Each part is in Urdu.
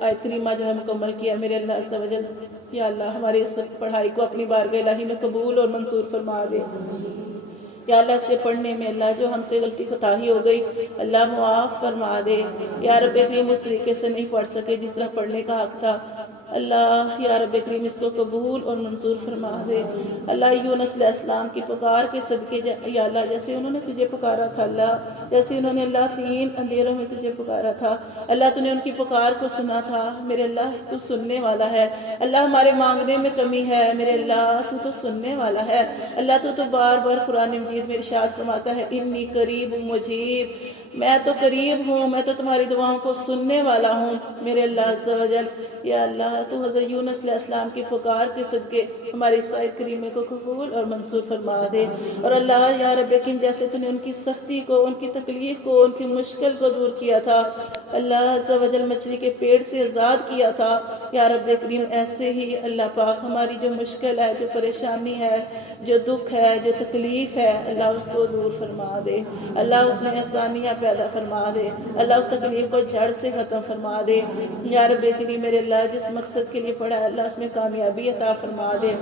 آیت کریمہ جو ہے مکمل کیا میرے اللہ عز و جل، یا اللہ ہماری اس پڑھائی کو اپنی بارگاہ الہی میں قبول اور منظور فرما دے۔ یا اللہ اس کے پڑھنے میں اللہ جو ہم سے غلطی خطائی ہو گئی اللہ معاف فرما دے۔ یا رب کریم اس طریقے سے نہیں پڑھ سکے جس طرح پڑھنے کا حق تھا، اللہ یا رب کریم اس کو قبول اور منظور فرما دے۔ اللہ یونس علیہ السلام کی پکار کے صدقے یا اللہ جیسے انہوں نے تجھے پکارا تھا، اللہ جیسے انہوں نے اللہ 3 اندھیروں میں تجھے پکارا تھا، اللہ تو نے ان کی پکار کو سنا تھا، میرے اللہ تو سننے والا ہے۔ اللہ ہمارے مانگنے میں کمی ہے، میرے اللہ تو سننے والا ہے۔ اللہ تو بار بار قرآن مجید میں ارشاد فرماتا ہے انی قریب مجیب، میں تو قریب ہوں، میں تو تمہاری دعاؤں کو سننے والا ہوں میرے اللہ عز و جل۔ یا اللہ تو حضرت یونس علیہ السلام کی پکار کے صدقے ہماری اس آیت کریمہ کو قبول اور منظور فرما دے۔ اور اللہ یا رب کریم جیسے تو نے ان کی سختی کو، ان کی تکلیف کو، ان کی مشکل کو دور کیا تھا، اللہ عز و جل مچھلی کے پیٹ سے آزاد کیا تھا، یا رب کریم ایسے ہی اللہ پاک ہماری جو مشکل ہے، جو پریشانی ہے، جو دکھ ہے، جو تکلیف ہے، اللہ اس کو دور فرما دے، اللہ اس میں آسانیاں پیدا فرما دے، اللہ اس تکلیف کو جڑ سے ختم فرما دے۔ یا رب کریم میرے اللہ جس مقصد کے لیے پڑھا ہے اللہ اس میں کامیابی عطا فرما دے،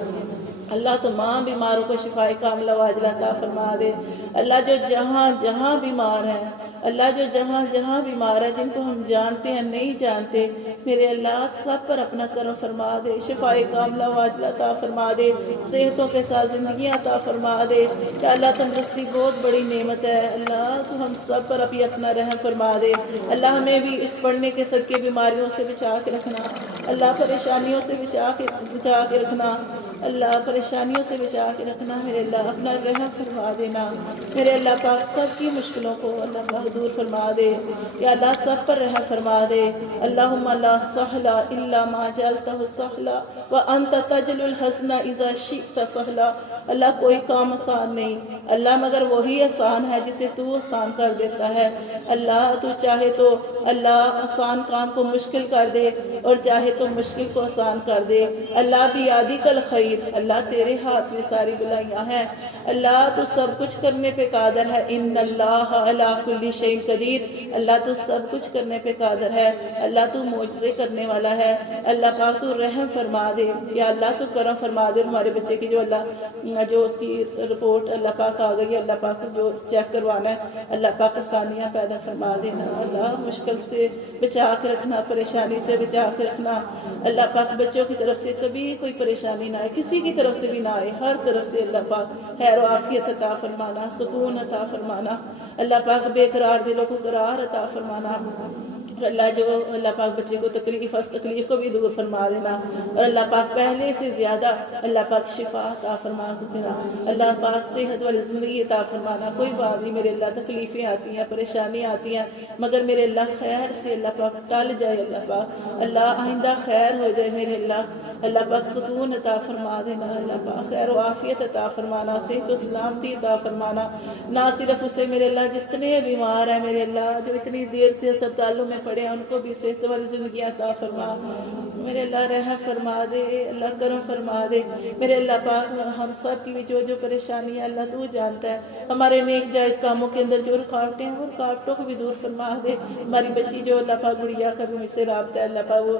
اللہ تمام بیماروں کو شفاء کاملہ واجلہ عطا فرما دے۔ اللہ جو جہاں جہاں بیمار ہیں، اللہ جو جہاں جہاں بیمار ہے، جن کو ہم جانتے ہیں نہیں جانتے، میرے اللہ سب پر اپنا کرم فرما دے، شفاء کاملہ واجلہ عطا فرما دے، صحتوں کے ساتھ زندگیاں عطا فرما دے۔ کہ اللہ تندرستی بہت بڑی نعمت ہے، اللہ تو ہم سب پر ابھی اپنا رحم فرما دے۔ اللہ ہمیں بھی اس پڑھنے کے صدقے بیماریوں سے بچا کے رکھنا، اللہ پریشانیوں سے بچا کے رکھنا، اللہ پریشانیوں سے بچا کے رکھنا، میرے اللہ اپنا رحم فرما دینا، میرے اللہ پاک سب کی مشکلوں کو اللہ پاک دور فرما دے، یا اللہ سب پر رحم فرما دے۔ اللہم لا سہل الا ما جعلتہ سہلا وانت تجعل الحزن اذا شئت سہلا۔ اللہ کوئی کام آسان نہیں اللہ مگر وہی آسان ہے جسے تو آسان کر دیتا ہے۔ اللہ تو چاہے تو اللہ آسان کام کو مشکل کر دے اور چاہے تو مشکل کو آسان کر دے۔ اللہ بیادک الخیر، اللہ تیرے ہاتھ میں ساری بلائیاں ہیں، اللہ تو سب کچھ کرنے پہ قادر ہے۔ ان اللہ علی کل شیء قدیر، اللہ تو سب کچھ کرنے پہ قادر ہے، اللہ تو معجزے کرنے والا ہے۔ اللہ پاک تو رحم فرما دے، یا اللہ تو کرم فرما دے۔ ہمارے بچے کی جو اس کی رپورٹ اللہ پاک آ گئی ہے، اللہ پاک جو چیک کروانا ہے، اللہ پاک آسانیاں پیدا فرما دینا، اللہ مشکل سے بچا کے رکھنا، پریشانی سے بچا کے رکھنا، اللہ پاک بچوں کی طرف سے کبھی کوئی پریشانی نہ آئے، کسی کی طرف سے بھی نہ آئے، ہر طرف سے اللہ پاک خیر و عافیت عطا فرمانا، سکون عطا فرمانا، اللہ پاک بے قرار دلوں کو قرار عطا فرمانا۔ اور اللہ جو اللہ پاک بچے کو تکلیف اس تکلیف کو بھی دور فرما دینا، اور اللہ پاک پہلے سے زیادہ اللہ پاک شفا عطا فرما دینا، اللہ پاک صحت والی زندگی عطا فرمانا۔ کوئی بات نہیں میرے اللہ، تکلیفیں آتی ہیں، پریشانیاں آتی ہیں، مگر میرے اللہ خیر سے اللہ پاک ٹل جائے، اللہ پاک اللہ آئندہ خیر ہو جائے میرے اللہ پاک سکون عطا فرما دینا، اللہ پاک خیر و عافیت عطا فرمانا، صحت و سلامتی عطا فرمانا۔ نہ صرف اسے میرے اللہ جتنے بیمار ہیں میرے اللہ جو اتنی دیر سے اسپتالوں میں پڑے ہیں ان کو بھی صحت والی زندگی عطا فرما، میرے اللہ رحم فرما دے، اللہ کرم فرما دے، میرے اللہ پاک ہم سب کی بھی جو پریشانی ہے اللہ تو جانتا ہے، ہمارے نیک جائز کاموں کے اندر جو رکاوٹیں ہیں وہ رکاوٹوں کو بھی دور فرما دے۔ ہماری بچی جو اللہ پاک گڑیا کا بھی مجھ سے رابطہ ہے، اللہ پاک وہ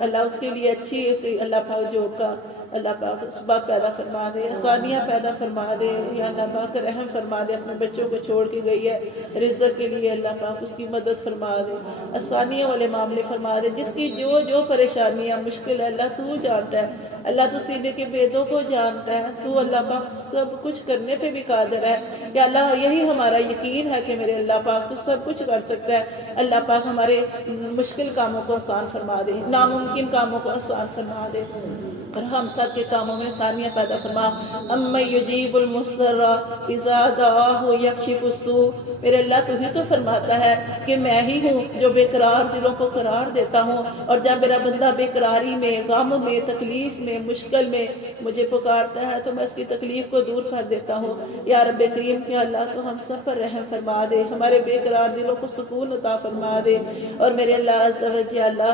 اللہ اس کے لیے اچھی سے اللہ پاک جاب کا اللہ پاک اسباب پیدا فرما دے، آسانیاں پیدا فرما دے، یا اللہ پاک رحم فرما دے، اپنے بچوں کو چھوڑ کے گئی ہے رزق کے لیے، اللہ پاک اس کی مدد فرما دے، آسانیاں والے معاملے فرما دے، جس کی جو پریشانیاں مشکل ہے اللہ تو جانتا ہے، اللہ تو سینے کے بیدوں کو جانتا ہے، تو اللہ پاک سب کچھ کرنے پہ بھی قادر ہے، یا اللہ یہی ہمارا یقین ہے کہ میرے اللہ پاک تو سب کچھ کر سکتا ہے۔ اللہ پاک ہمارے مشکل کاموں کو آسان فرما دے، ناممکن کاموں کو آسان فرما دے، اور ہم سب کے کاموں میں آسانیاں پیدا فرما۔ اَمَّن يُجِيبُ الْمُضْطَرَّ إِذَا دَعَاهُ وَيَكْشِفُ السُّوءَ، میرے اللہ تو ہی تو فرماتا ہے کہ میں ہی ہوں جو بے قرار دلوں کو قرار دیتا ہوں، اور جب میرا بندہ بے قراری میں، غم میں، تکلیف میں، میں مشکل میں مجھے پکارتا ہے تو میں اس کی تکلیف کو دور کر دیتا ہوں۔ یا رب کریم کہ اللہ تو ہم سب پر رحم فرما دے، ہمارے بے قرار دلوں کو سکون عطا فرما دے، اور میرے اللہ عز و جل اللہ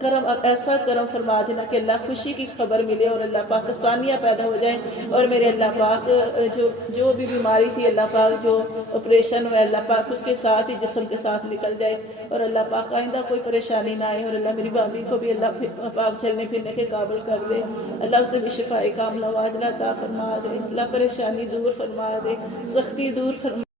کرم اب ایسا کرم فرما دینا کہ اللہ خوشی کی خبر ملے اور اللہ پاک آسانیاں پیدا ہو جائیں، اور میرے اللہ پاک جو بھی بیماری تھی اللہ پاک جو آپریشن ہوا اللہ پاک اس کے ساتھ ہی جسم کے ساتھ نکل جائے، اور اللہ پاک آئندہ کوئی پریشانی نہ آئے، اور اللہ میری بھابھی کو بھی اللہ پاک چلنے پھرنے کے قابل کر دے، اللہ اسے بھی شفاء کاملہ عاجلہ عطا فرما دے، اللہ پریشانی دور فرما دے، سختی دور فرما